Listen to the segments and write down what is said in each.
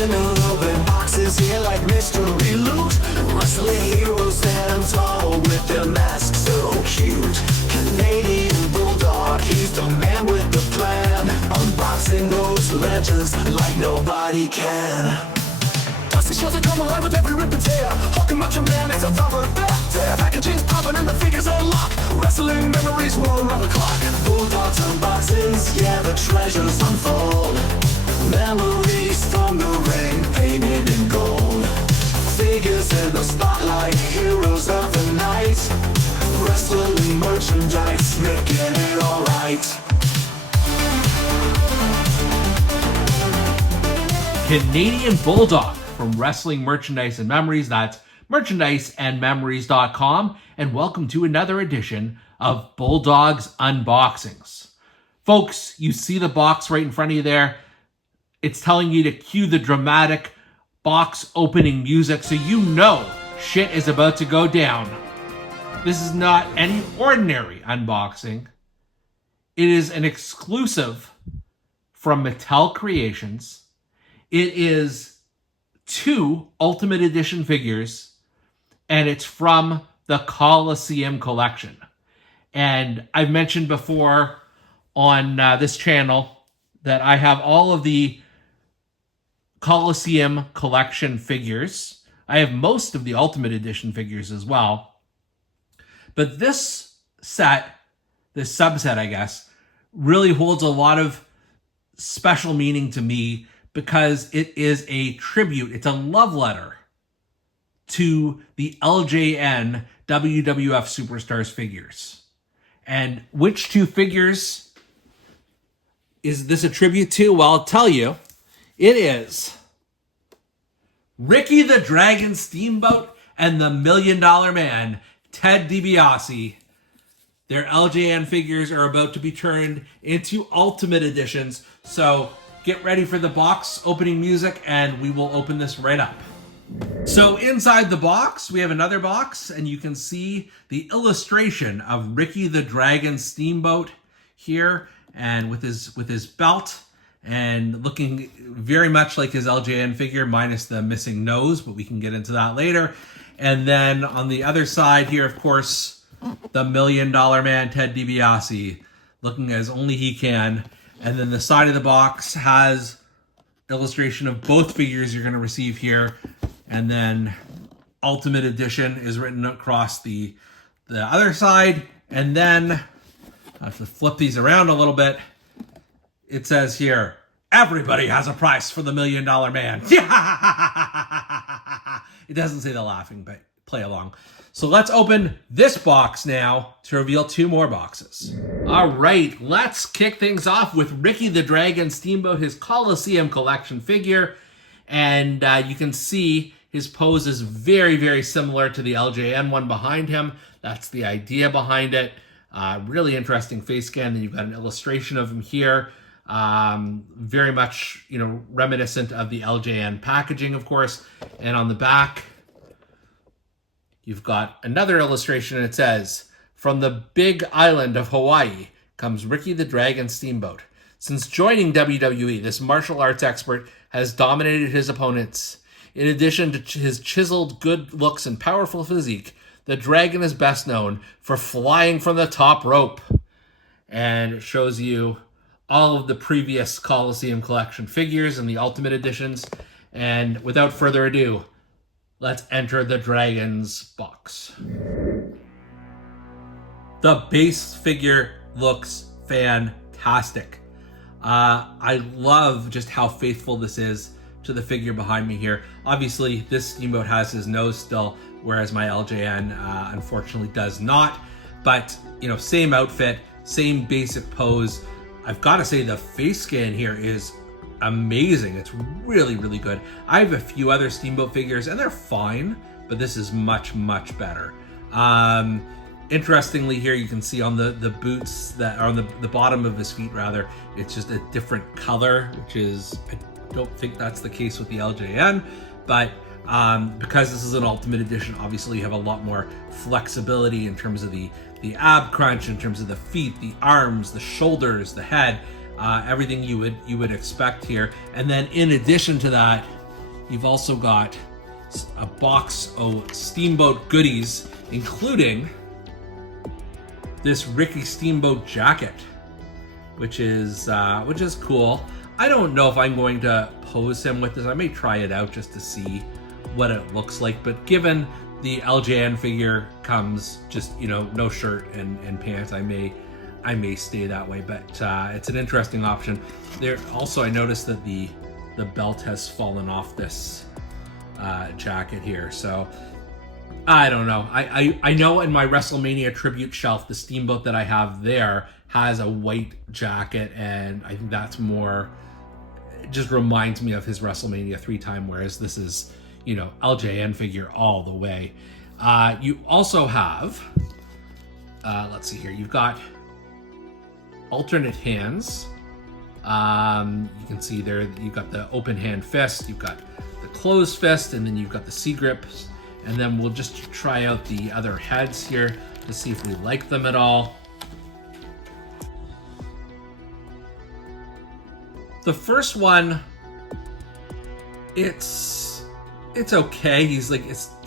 Another boxes here like mystery loot. Wrestling heroes stand tall with their masks so cute. Canadian Bulldog, he's the man with the plan. Unboxing those legends like nobody can. Dusty shows that come alive with every rip and tear. Hulk and Macho Man is a thumper back there. Packaging's popping and the figures unlock. Wrestling memories will run the clock. Bulldogs unboxings, yeah, the treasures unfold. Memories from the ring, painted in gold. Figures in the spotlight, heroes of the night. Wrestling merchandise, making it alright. Canadian Bulldog from Wrestling Merchandise and Memories. That's merchandiseandmemories.com. And welcome to another edition of Bulldog's Unboxings. Folks, you see the box right in front of you there. It's telling you to cue the dramatic box opening music so you know shit is about to go down. This is not any ordinary unboxing. It is an exclusive from Mattel Creations. It is 2 Ultimate Edition figures, and it's from the Coliseum collection. And I've mentioned before on this channel that I have all of the Coliseum collection figures. I have most of the Ultimate Edition figures as well. But this set, this subset, I guess, really holds a lot of special meaning to me because it is a tribute. It's a love letter to the LJN WWF Superstars figures. And which 2 figures is this a tribute to? Well, I'll tell you. It is Ricky the Dragon Steamboat and the $1 Million Man, Ted DiBiase. Their LJN figures are about to be turned into Ultimate Editions. So get ready for the box opening music and we will open this right up. So inside the box, we have another box and you can see the illustration of Ricky the Dragon Steamboat here and with his belt. And looking very much like his LJN figure, minus the missing nose, but we can get into that later. And then on the other side here, of course, the $1 Million Man, Ted DiBiase, looking as only he can. And then the side of the box has illustration of both figures you're going to receive here. And then Ultimate Edition is written across the other side. And then I have to flip these around a little bit. It says here, everybody has a price for the $1 Million Man. It doesn't say the laughing, but play along. So let's open this box now to reveal 2 more boxes. All right, let's kick things off with Ricky the Dragon Steamboat, his Coliseum collection figure. And you can see his pose is very, very similar to the LJN one behind him. That's the idea behind it. Really interesting face scan. Then you've got an illustration of him here. Very much, reminiscent of the LJN packaging, of course. And on the back, you've got another illustration, and it says, "From the big island of Hawaii comes Ricky the Dragon Steamboat. Since joining WWE, this martial arts expert has dominated his opponents. In addition to his chiseled good looks and powerful physique, the Dragon is best known for flying from the top rope." And it shows you all of the previous Coliseum collection figures and the Ultimate Editions. And without further ado, let's enter the Dragon's box. The base figure looks fantastic. I love just how faithful this is to the figure behind me here. Obviously, this Steamboat has his nose still, whereas my LJN unfortunately does not. But, same outfit, same basic pose. I've got to say the face scan here is amazing. It's really, really good. I have a few other Steamboat figures and they're fine, but this is much, much better. Interestingly here, you can see on the boots that are on the bottom of his feet rather, it's just a different color, which is, I don't think that's the case with the LJN, but because this is an Ultimate Edition, obviously you have a lot more flexibility in terms of the ab crunch, in terms of the feet, the arms, the shoulders, the head, everything you would expect here. And then in addition to that, you've also got a box of Steamboat goodies, including this Ricky Steamboat jacket, which is cool. I don't know if I'm going to pose him with this. I may try it out just to see what it looks like, but given the LJN figure comes just, you know, no shirt and pants, I may stay that way, but it's an interesting option. There also, I noticed that the belt has fallen off this jacket here, so I don't know. I know in my WrestleMania tribute shelf, the Steamboat that I have there has a white jacket, and I think that's more, it just reminds me of his WrestleMania 3 time, whereas this is, you know, LJN figure all the way. You also have, let's see here, you've got alternate hands. You can see there, you've got the open hand fist, you've got the closed fist, and then you've got the C grips. And then we'll just try out the other heads here to see if we like them at all. The first one, it's okay. He's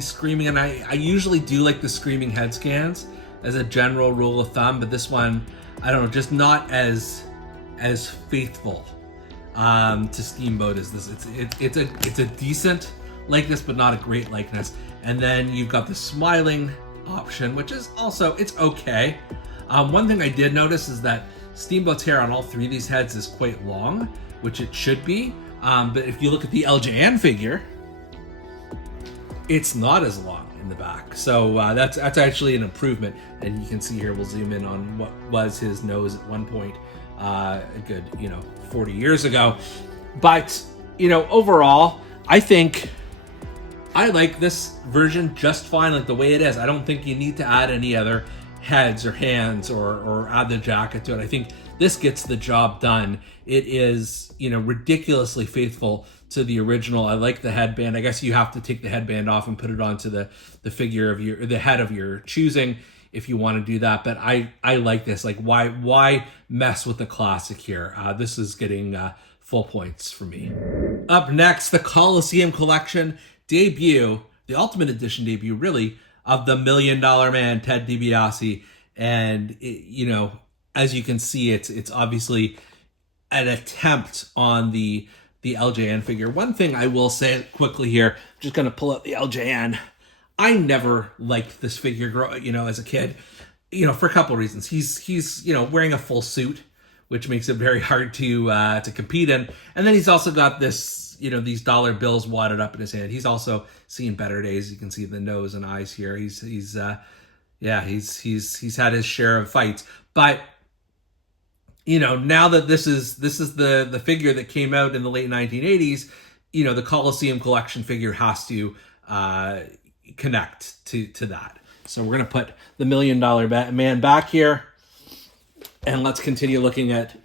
screaming, and I usually do like the screaming head scans as a general rule of thumb, but this one, I don't know, just not as faithful to Steamboat as this. It's a decent likeness, but not a great likeness. And then you've got the smiling option, which is also, it's okay. One thing I did notice is that Steamboat's hair on all three of these heads is quite long, which it should be. But if you look at the LJN figure, it's not as long in the back. So that's actually an improvement. And you can see here, we'll zoom in on what was his nose at one point, a good, 40 years ago. But, overall, I think I like this version just fine, like the way it is. I don't think you need to add any other heads or hands or add the jacket to it. I think this gets the job done. It is, ridiculously faithful to the original. I like the headband. I guess you have to take the headband off and put it onto the figure of the head of your choosing if you want to do that. But I like this. Like, why mess with the classic here? This is getting full points for me. Up next, the Coliseum Collection debut, the Ultimate Edition debut, really, of the $1 Million Man, Ted DiBiase. And, as you can see, it's obviously an attempt on the LJN figure. One thing I will say quickly here, I'm just going to pull out the LJN. I never liked this figure, as a kid, for a couple of reasons. He's wearing a full suit, which makes it very hard to compete in. And then he's also got this, these dollar bills wadded up in his hand. He's also seen better days. You can see the nose and eyes here. He's had his share of fights. But now that this is the figure that came out in the late 1980s, the Coliseum Collection figure has to connect to that. So we're gonna put the $1 Million Man back here, and let's continue looking at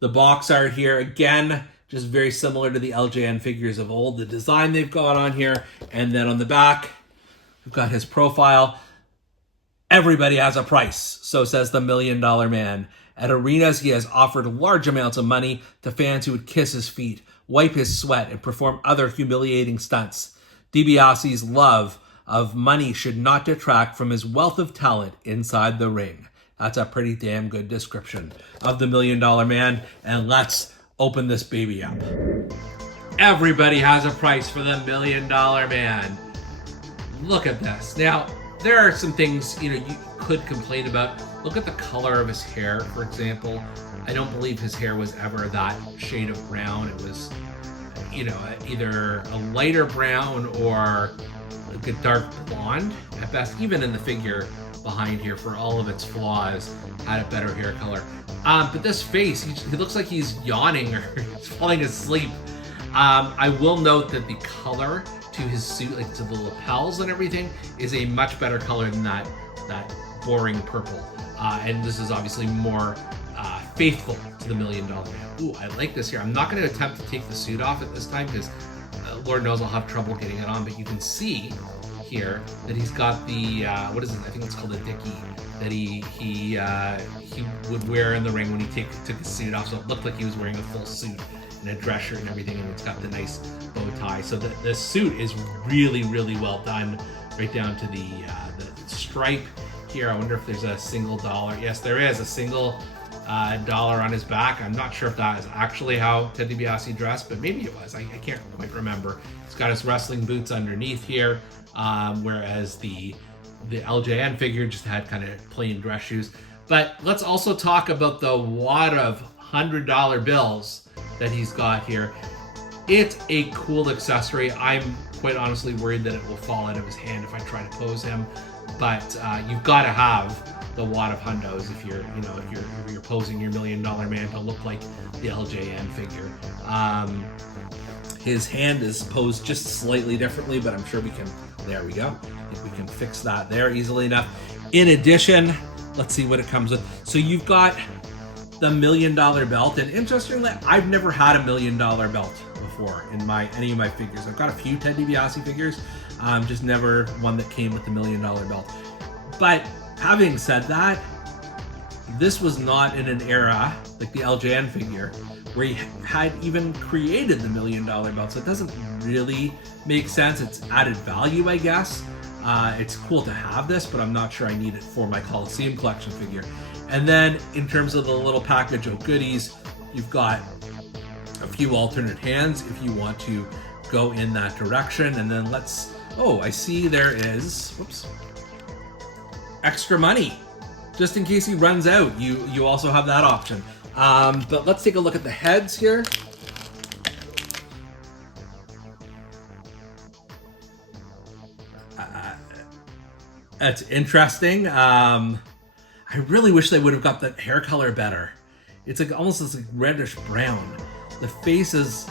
the box art here. Again, just very similar to the LJN figures of old, the design they've got on here. And then on the back, we've got his profile. Everybody has a price, so says the $1 Million Man. At arenas, he has offered large amounts of money to fans who would kiss his feet, wipe his sweat, and perform other humiliating stunts. DiBiase's love of money should not detract from his wealth of talent inside the ring. That's a pretty damn good description of the $1 Million Man. And let's open this baby up. Everybody has a price for the $1 Million Man. Look at this. Now, there are some things, you could complain about. Look at the color of his hair, for example. I don't believe his hair was ever that shade of brown. It was, either a lighter brown or like a dark blonde at best. Even in the figure behind here, for all of its flaws, had a better hair color. But this face, he looks like he's yawning or he's falling asleep. I will note that the color to his suit, like to the lapels and everything, is a much better color than that boring purple. And this is obviously more faithful to the $1 Million Man. Ooh, I like this here. I'm not going to attempt to take the suit off at this time because Lord knows I'll have trouble getting it on. But you can see here that he's got the what is it? I think it's called a dickie that he would wear in the ring when he took his suit off. So it looked like he was wearing a full suit. in a dress shirt and everything, and it's got the nice bow tie. So the suit is really, really well done, right down to the stripe here. I wonder if there's a single dollar. Yes, there is a single dollar on his back. I'm not sure if that is actually how Ted DiBiase dressed, but maybe it was. I can't quite remember. He's got his wrestling boots underneath here, whereas the LJN figure just had kind of plain dress shoes. But let's also talk about the wad of $100 bills that he's got here. It's a cool accessory. I'm quite honestly worried that it will fall out of his hand if I try to pose him, but you've got to have the wad of hundos if you're posing your $1 million man to look like the LJN figure. His hand is posed just slightly differently, but I'm sure we can. There we go. I think we can fix that there easily enough. In addition, let's see what it comes with. So you've got the $1 million belt, and interestingly, I've never had a $1 million belt before in any of my figures. I've got a few Ted DiBiase figures, just never one that came with the $1 million belt. But having said that, this was not in an era like the LJN figure where he had even created the $1 million belt, so it doesn't really make sense. It's added value, I guess. It's cool to have this, but I'm not sure I need it for my Coliseum collection figure. And then in terms of the little package of goodies, you've got a few alternate hands if you want to go in that direction. And then I see there is, extra money. Just in case he runs out, you also have that option. But let's take a look at the heads here. That's interesting. I really wish they would have got the hair color better. It's like almost this like reddish brown. The face is,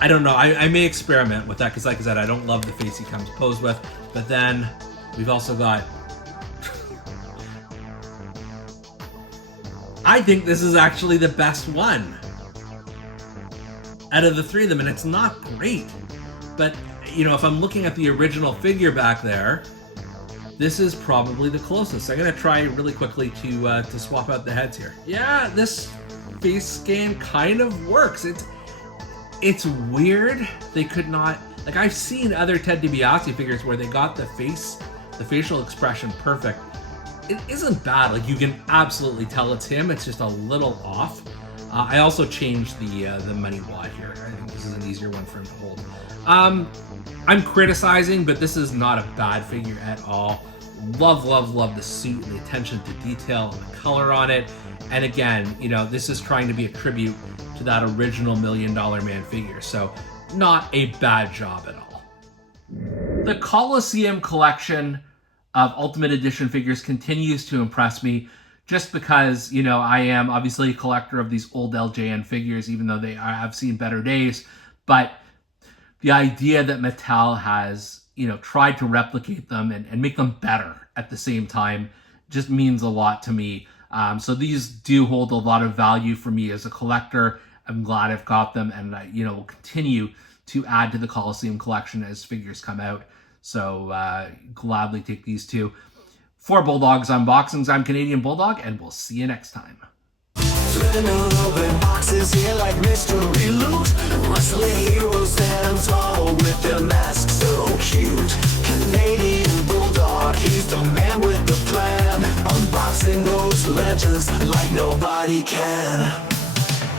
I don't know. I may experiment with that because, like I said, I don't love the face he comes posed with. But then we've also got. I think this is actually the best one out of the three of them, and it's not great. But if I'm looking at the original figure back there, this is probably the closest. I'm gonna try really quickly to swap out the heads here. Yeah, this face scan kind of works. It's weird. They could not, like, I've seen other Ted DiBiase figures where they got the facial expression perfect. It isn't bad. Like, you can absolutely tell it's him. It's just a little off. I also changed the money wad here. I think this is an easier one for him to hold. I'm criticizing, but this is not a bad figure at all. Love the suit and the attention to detail and the color on it. And again, this is trying to be a tribute to that original $1 Million Man figure. So not a bad job at all. The Coliseum collection of Ultimate Edition figures continues to impress me just because, I am obviously a collector of these old LJN figures, even though I've seen better days. But the idea that Mattel has, tried to replicate them and make them better at the same time just means a lot to me. So these do hold a lot of value for me as a collector. I'm glad I've got them, and I, will continue to add to the Coliseum collection as figures come out. So gladly take these two. For Bulldog's Unboxings, I'm Canadian Bulldog, and we'll see you next time. Little open boxes here like mystery loot. Wrestling heroes stand tall with their masks so cute. Canadian Bulldog, he's the man with the plan. Unboxing those legends like nobody can.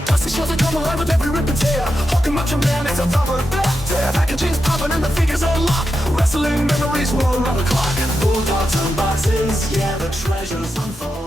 Dusty shows that come alive with every rip and tear. Hulking Macho Man is a top of that. Packaging's popping and the figures are locked. Wrestling memories roll around the clock. Bulldog's unboxings, yeah, the treasures unfold.